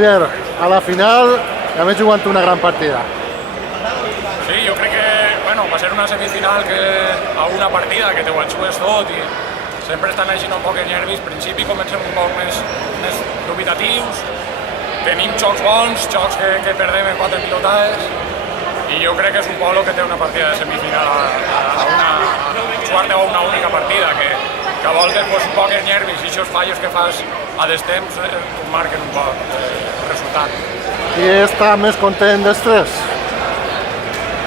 A la final ja m'he jugat una gran partida. Sí, jo crec que va ser una semifinal que a una partida que te ho jugues tot i sempre estan així un poc de nervis. Al principi comencem un poc més dubitatius, tenim jocs bons, jocs que perdem en 4 pilotades i jo crec que és un polo que té una partida de semifinal a una única partida, que a voltes un poc de nervis i aquests fallos que fas a destemps et marquen un poc el resultat. Qui està més content dels tres?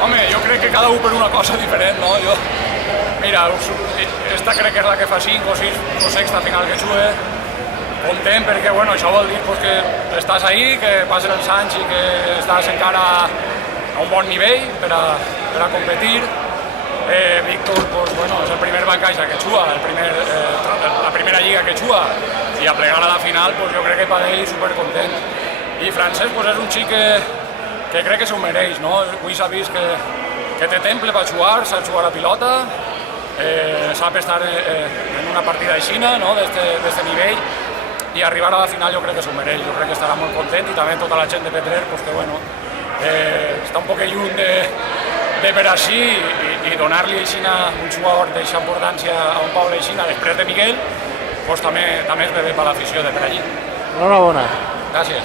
Home, jo crec que cada un per una cosa diferent, no? Mira, esta crec que és la que fa 5 o 6 o sexta final que jugue. Content perquè, això vol dir que estàs ahí, que passen els anys i que estàs encara a un bon nivell per a competir. Víctor, és el primer bancaixa que juga, la primera lliga que juga, i a plegar a la final, jo crec que per ell supercontent. I Francesc és un xic que crec que s'ho mereix, no? Avui s'ha vist que té temple per jugar, sap jugar a pilota, sap estar en una partida així, no? d'este nivell, i arribar a la final jo crec que s'ho mereix, jo crec que estarà molt content, i també tota la gent de Petrer, que està un poc lluny de per així i donar-li un jugador d'eixa importància a un poble així, després de Miguel, també és bé per l'afició de per allí. Enhorabona. Gràcies.